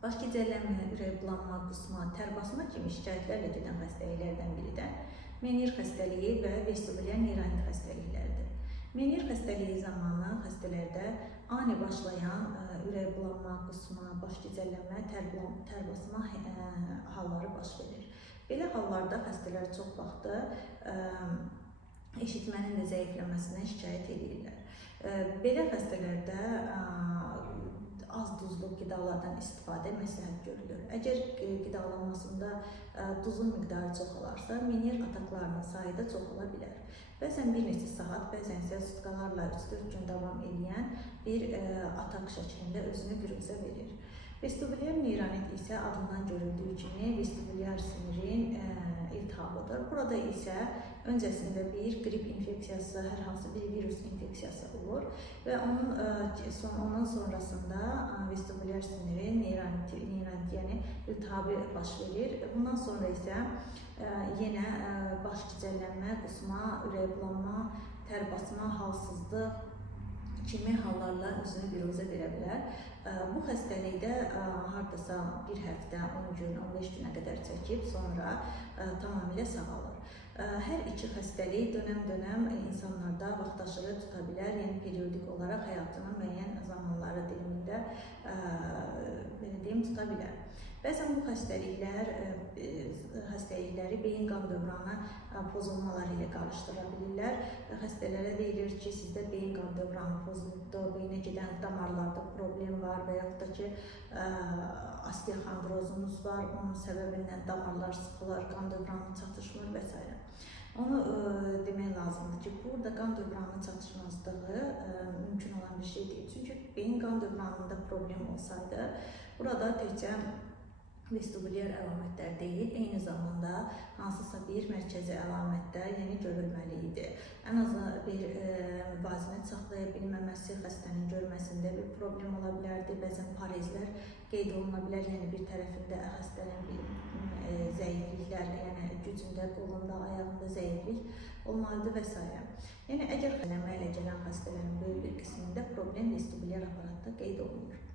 Baş gicəllənmə, ürək bulanma, qusma, tər basma kimi şikayətlərlə gedən xəstəliklərdən biri də menir xəstəliyi və vestibulyar neyronik xəstəliklərdir. Menir xəstəliyi zamanı xəstələrdə ani başlayan ürək bulanma, qusma, baş gicəllənmə, tər basma halları baş verir. Belə hallarda xəstələr çox vaxtı eşitmənin də zəifləməsindən şikayət edirlər. Belə xəstələrdə az duzlu qidalardan istifadə məsləhət görülür. Əgər qidalanmasında duzun miqdarı çoxalarsa, menir ataklarının sayı da çoxala bilər. Bəzən bir neçə saat, bəzən isə sutkalarla 3-4 gün davam edən bir atak şəklində özünü büruzə verir. Vestibulyar neyronik isə adından görüldüyü kimi vestibulyar sinirin iltihabıdır. Burada isə öncəsində bir qrip infeksiyası, hər hansı bir virus infeksiyası olur və ondan sonrasında vestibulyar sinirin neyronik yəni iltihabı baş verir. Bundan sonra isə yenə baş gicəllənmə, qusma, ürək bulanma, tər basma, halsızlıq kimi hallarla özünü büruzə verə bilər. Bu xəstəlikdə hardasa bir həftə, 10 gün, 15 günə qədər çəkib, sonra tamamilə sağalır. Hər iki xəstəlik dönəm-dönəm insanlarda vaxtaşırı tuta bilər, yəni periodik olaraq həyatının müəyyən zamanları dilimində tuta bilər. Bəzən bu xəstəlikləri beyin qan dövranı pozulmaları ilə qarışdıra bilirlər. Xəstələrə deyilir ki, sizdə beyin qan dövranı pozulubdur, beyinə gedən damarlarda problem var və yaxud da ki, osteoxondrozunuz var, onun səbəbindən damarlar sıxılır, qan dövranı çatışmır və s. Onu demək lazımdır ki, burada qan dövranının çatışmazlığı mümkün olan bir şey deyil. Çünki beyin qan dövranında problem olsaydı, burada təkcə vestibulyar əlamətlər deyil, eyni zamanda hansısa bir mərkəzi əlamətlər görülməli idi. Ən azı bir müvazinət saxlaya bilməməsi, xəstənin görməsində bir problem ola bilərdi. Bəzən parezlər qeyd oluna bilər, yəni bir tərəfində xəstənin zəifliklər, yəni gücündə, qolunda, ayağında zəiflik olmalıdır və s. Yəni əgər xəstələnmə ilə gələn xəstələrin böyük bir qismində problem vestibulyar aparatda qeyd olunur.